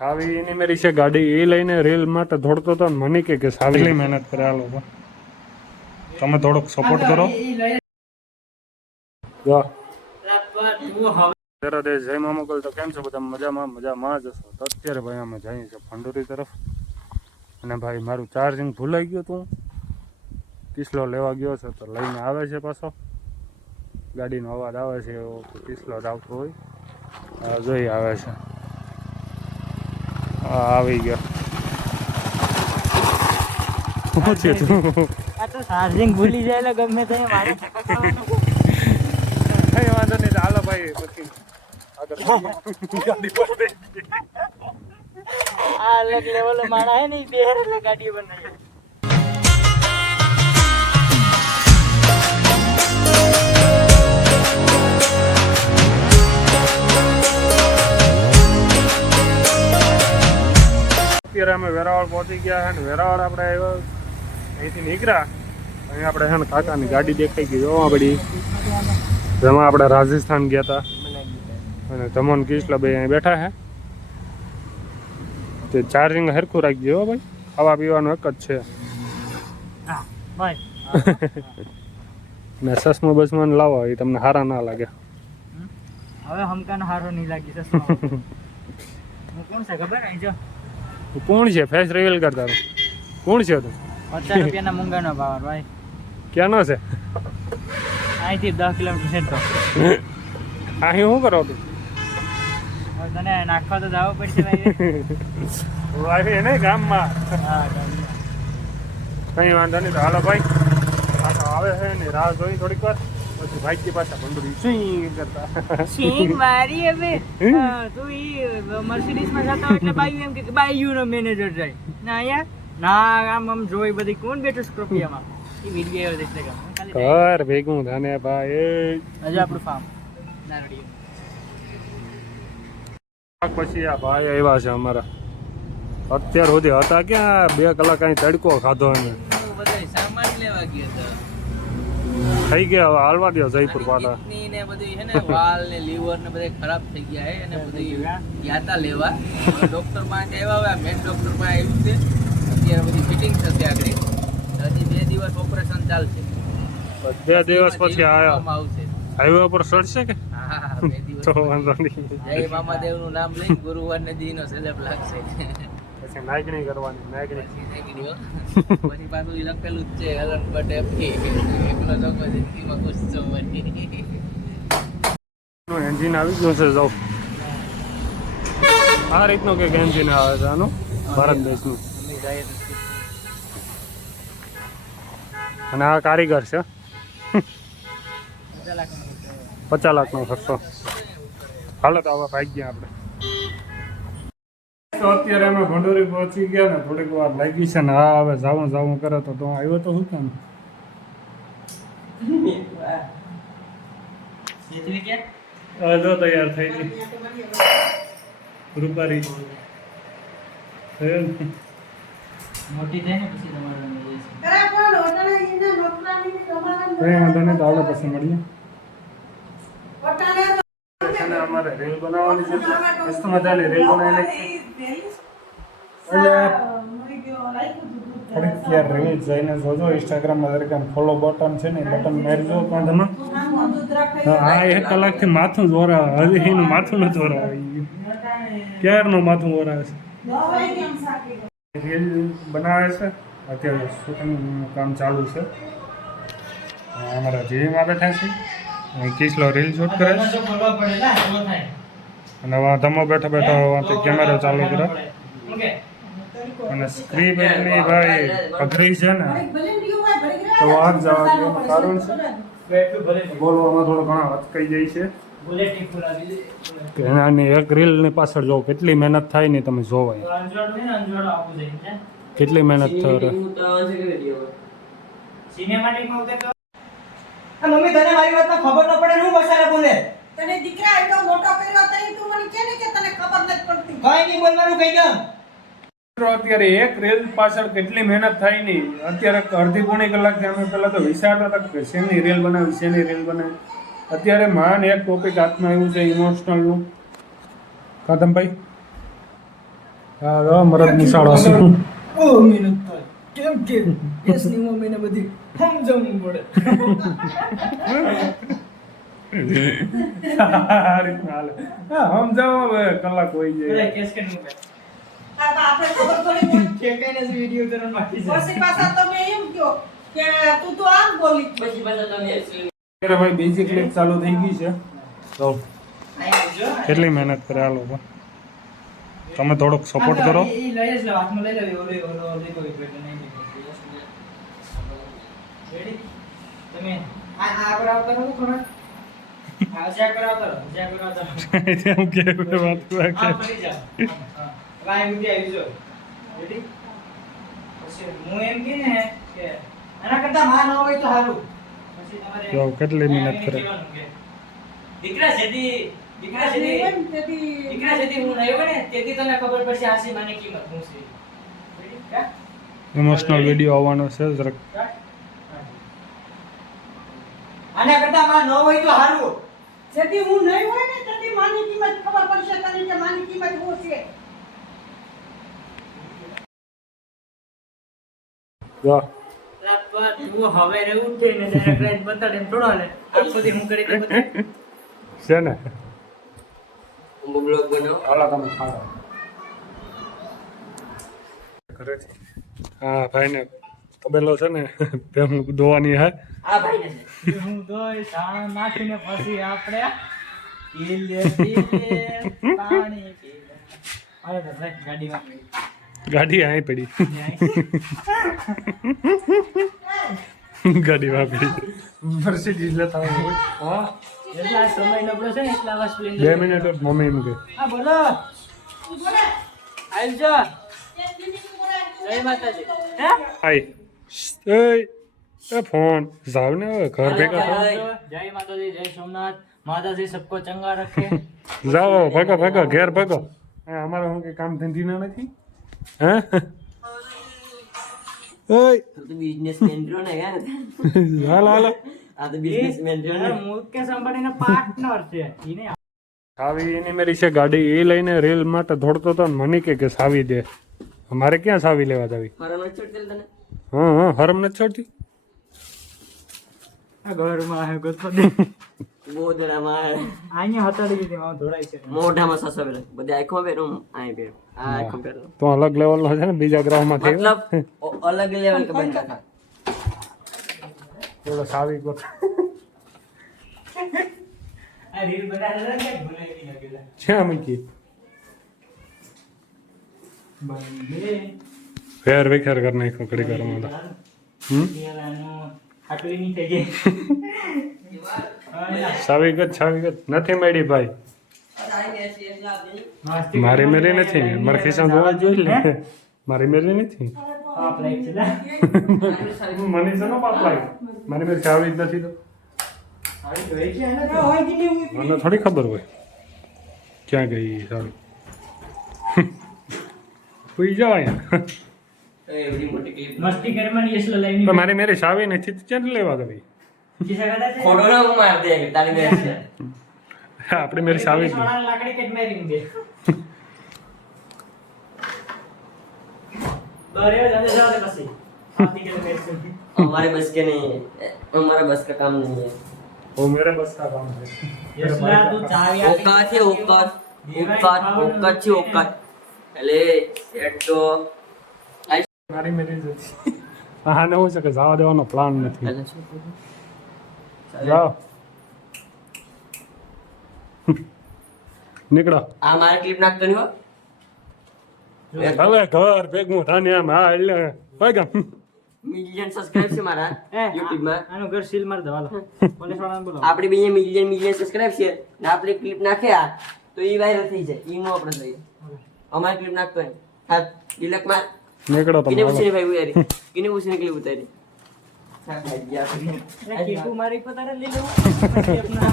સાવી એની મેરી છે ગાડી એ લઈને રેલ માટે દોડતો હતો ને મને કે સાવી મહેનત કરે આ લોકો તમે થોડોક સપોર્ટ કરો જય મામકલ તો કેમ છો બધા મજામાં જ હશો તો અત્યારે ભાઈ અમે જઈએ છીએ ભંડોરી તરફ અને ભાઈ મારું ચાર્જિંગ ભૂલાઈ ગયું હતું કિસલો લેવા ગયો છે તો લઈને આવે છે પાછો ગાડીનો અવાજ આવે છે એવો કિસલો જ આવતો હોય જોઈ આવે છે આવી ગયો શું છે તું આ તો ચાર્જિંગ ભૂલી જાય એટલે ગમે તે મારે કઈ વાંધો નહીં હાલો ભાઈ પછી આ અલગ લેવલ માણા હે નહીં બેર એટલે ગાડી બનાવી અત્યારે અમે વેરાવળ પહોંચી ગયા છે ને વેરાવળ આપણે અહીંથી નીકળ્યા અહીં આપણે છે ને કાકાની ગાડી દેખાઈ ગઈ જોવા પડી જેમાં આપણે રાજસ્થાન ગયા હતા અને તમન કિસલા ભાઈ અહીં બેઠા છે તે ચાર્જિંગ હરખું રાખજો ભાઈ ખાવા પીવાનું એક જ છે ને સસમાં બસમાં લાવો એ તમને સારા ના લાગે હવે હમકાને હારો નહીં લાગી સસમા હું કોણ છે ખબર નહીં જો કોણ છે ફેસ રિવીલ કરતા કોણ છે તું 50 રૂપિયાના મૂંગાનો ભાવ ભાઈ ક્યાંનો છે અહીંથી 10 કિલોમીટર છે તો અહીં શું કરો તું તને નાખવા તો જવું પડશે ભાઈ એને ગામમાં હા કઈ વાંધો નહીં તો હાલો ભાઈ પાછો આવે છે ને રાહ જોઈ થોડીક વાર પછી ભાઈ પાછા ભંડોરી સિંગ કરતા સિંગ મારી હવે તું ઈ મર્સિડીઝ માં જતો એટલે બાયુ એમ કે બાયુ નો મેનેજર જાય ના અહીંયા ના આમ જોઈ બધી કોણ બેઠું સ્કોર્પિયામાં ઈ વિડિયો દેખલે ઘર ભેગું થાને ભાઈ હજુ આપણું ફાર્મ નારડી પછી આ ભાઈ આવ્યા છે અમારા અત્યાર સુધી હતા ક્યાં 2 કલાક અહીં તડકો ખાધો અમે બધા સામાન લેવા ગયા હતા થઈ ગયા હવે હાલવા દો જયપુર પાટા કિડની ને બધી છે ને વાલ ને લીવર ને બધે ખરાબ થઈ ગયા છે અને બધી યાતા લેવા ડોક્ટર પાસે આવ્યા મેન ડોક્ટર પાસે આવ્યું છે અત્યારે બધી ફિટિંગ થશે આગળ હજી 2 દિવસ ઓપરેશન ચાલશે 2 દિવસ પછી આયા આવશે હાઈવે પર ચડશે કે હા 2 દિવસ તો વાંધો નહીં જય મામાદેવ નું નામ લઈ ગુરુવાર ને દી નો સેલેબ લાગશે પછી નાગણી કરવાની નાગણી પછી પાછું લખેલું જ છે હલન બટ એફી એકલો લોકો જિંદગીમાં ખુશ છો એન્જિન આવી ગયું છે જાવ આ રીતનું કંઈક એન્જિન આવે છે આનું ભારત દેશનું અને આ કારીગર છે 50 લાખનો ખર્ચો હાલો તો હવે ભાઈ ગયા આપણે તો અત્યારે અમે ભંડોરી પહોંચી ગયા ને થોડીક વાર લાગી છે ને હા હવે જાવું કરે તો આવ્યો તો શું કેમ જો તૈયાર થઈ ગઈ રૂપારી મોટી થાય ને પછી તમારે કઈ વાંધો નહીં તો આપણે પછી મળીએ અમારે રેલ બનાવવાની છે મસ્ત મજાની રેલ બનાવી નાખી થોડીક યાર રેલ જઈને જોજો ઇન્સ્ટાગ્રામમાં દરેક ફોલો બટન છે ને બટન મારજો પણ તમે હા 1 કલાકથી માથું જોરાવે હજી એનું માથું નથી જોરાવે ક્યારનું માથું જોરાવે છે રેલ બનાવે છે અત્યારે શૂટિંગનું કામ ચાલુ છે અમારા જીવીમાં બેઠા છે કિસલો રીલ શૂટ કરે અને ધમો બેઠો બેઠો કેમેરો ચાલુ કરે અને સ્ક્રીપ એટલી ભાઈ અઘરી છે ને તો વાત જવા દેવાનું કારણ છે બોલવામાં થોડો ઘણો અટકાઈ જાય છે એનાની એક રીલની પાછળ જો કેટલી મહેનત થાય ને તમે જોવાય કેટલી મહેનત થાય મમ્મી તને મારી વાતમાં ખબર ન પડે હું બસારા બોલે તને દીકરા એટલો મોટો કર્યો તઈ તું મને કે ને કે તને ખબર નથી પડતી કઈ નહીં બોલવાનું કહી દઉં અત્યારે એક રેલ પાછળ કેટલી મહેનત થાય નહીં અત્યારે અડધી પોણી કલાકથી અમે પહેલા તો વિચારતા હતા કે શેની રેલ બનાવી અત્યારે મહાન એક ટોપિક હાથમાં આવ્યું છે ઇમોશનલનું કાદમભાઈ હા જો મરદ નિશાળો છે ઓ મહેનત થાય કેમ કે કેસની મમ્મીને બધી સમજવું પડે આ રીતના હાલે. હા, સમજાવો હવે કલાક હોય જાય કેસ કે નું આ તો આપણે ખબર પડી ને. કે કઈને વિડિયો કરવા બાકી છે પછી પાછા તમે એમ કહો કે તું તો આમ બોલી અત્યારે ભાઈ બીજી ક્લિપ ચાલુ થઈ ગઈ છે તો કેટલી મહેનત કરે આ લોકો તમે થોડોક સપોર્ટ કરો ઈ લઈ જ લે હાથમાં લઈ લે ઓલો લીધો એટલે નહીં રેડી તમે આ કરાવતા રહો થોડા આ જ્યાં કરાવતા તેમ કે વાત આ ફરી જા હા લાઈ બુદ્ધિ આવી જો રેડી પછી હું એમ કે ને કે આના કરતા માં ન હોય તો સારું પછી તમારે જો કેટલી મહેનત કરે દીકરા જેથી હું રહ્યો ને તેથી તને ખબર પડશે આસી માની કિંમત શું છે રેડી કા ઇમોશનલ વિડીયો આવવાનો છે જરાક આના કરતા માં ન હોય તો સારું જેથી હું નહીં હોય ને તેથી માની કિંમત ખબર પડશે તને કે માની કિંમત શું છે જો તું હવે રહેવું છે ને ડાયરેક્ટ લાઈન બતાડે એમ થોડો હાલે આખો દી હું કરી દે બધું છે ને બ્લોગ બનાવો હાલો તમે ખાઓ ઘરેથી હા ભાઈને તબેલો છે ને તેમ દોવાની હે આ ભાઈને છે હું દોય સાણ નાખીને પછી આપણે પાણી પી અરે ભાઈ ગાડીમાં ગાડી અહીં પડી ગાડી વાપરી મર્સિડીઝ લેતા હોય હા એટલા સમય નબળો છે ને એટલા વાર સ્પ્લેન્ડર 2 મિનિટ જ મમ્મી એમ કે હા બોલો તું બોલે આઈ જા એક મિનિટ બોલે જય માતાજી હે આઈ એ ફોન જાવ ને હવે ઘર ભેગા થાવ જય માતાજી જય સોમનાથ માતાજી सबको चंगा रखे જાઓ ભાગો ભાગો ઘેર ભાગો અમારે શું કઈ કામ ધંધી ના નથી હે ઓય તો બિઝનેસમેન રહ્યો ને યાર હાલો હાલો આ તો બિઝનેસમેન રહ્યો ને મુકેશ અંબાણીના પાર્ટનર છે ઈને સાવી એની મેરી છે ગાડી એ લઈને રેલ માટે દોડતો હતો ને મને કે સાવી દે મારે ક્યાં સાવી લેવા જાવી મારો નો છોડ તને હા હા હરમ નથી છોડતી આ ઘરમાં હે ગોતપદી બોદરામાં અહીંયા હતાડી દીધી માં ધોડાઈ છે મોઢામાં સસવેલ બધી આંખો પહેરું આય પહેરું આ આંખો પહેરું તો અલગ લેવલનો છે ને બીજા ગ્રહમાં થઈ મતલબ અલગ લેવલ કે બનતા હતા થોડો સાવી ગો આ રીલ બનાવેલા ને ભૂલાઈ ગઈ ગયેલા છે મૂકી બંને ફેર વેખેર કર નાખ્યો કડી ઘરમાં તો યાલાનો આટલી ની થઈ ગઈ સાવી ગત નથી મળી ભાઈ મારી મેરી નથી મારા ખિસ્સા જોવા જોઈ લે મારી મેરી નથી આપ લાઈક છે ને મને છે નો પાપ લાગે મારી મેરી સાવી જ નથી તો આવી ગઈ છે ને હોય કે નહીં હોય મને થોડી ખબર હોય ક્યાં ગઈ સાવી સુઈ જાવ અહીંયા એવડી મોટી ક્લિપ મસ્તી કરવાની એટલે લાઈન પણ મારી મેરી સાવી નથી તો ક્યાં લેવા દવી કિસા કદા છે ખોડો ના માર દે તારી મેચ છે આપણે મેરી સાવી જ નહીં. સોના લાકડી કેટ મેરિંગ દે બરે જાને જાને પછી આતી કે મેચ हमारे बस के नहीं है हमारा बस का काम नहीं है वो मेरे बस का काम है યસલા તું ચાવી આપી औकात है औकात औकात છે औकात એટલે સેટ તો મારી મેરી જ હતી હા ને હું છે કે જવા દેવાનો પ્લાન નથી જાઓ નીકળો આ મારે ક્લિપ નાખતો નહીં હો હવે ઘર ભેગું થાને આમ હા એટલે ભાઈ મિલિયન સબસ્ક્રાઇબ છે મારા YouTube માં આનો ઘર સીલ માર દો હાલો પોલીસ વાળાને બોલો આપણે બે મિલિયન સબસ્ક્રાઇબ છે ને આપણે ક્લિપ નાખ્યા તો એ વાયરલ થઈ જાય ઈ નો આપણે થઈ અમારી ક્લિપ નાખતો હોય હા ડિલક માં નીકળો કિને તમે પૂછીને ભાઈ ઉતારી કિને પૂછીને ક્લિપ ઉતારી હા ભાઈ ગયા કીકુ મારી પતારે લઈ લઉં પછી આપના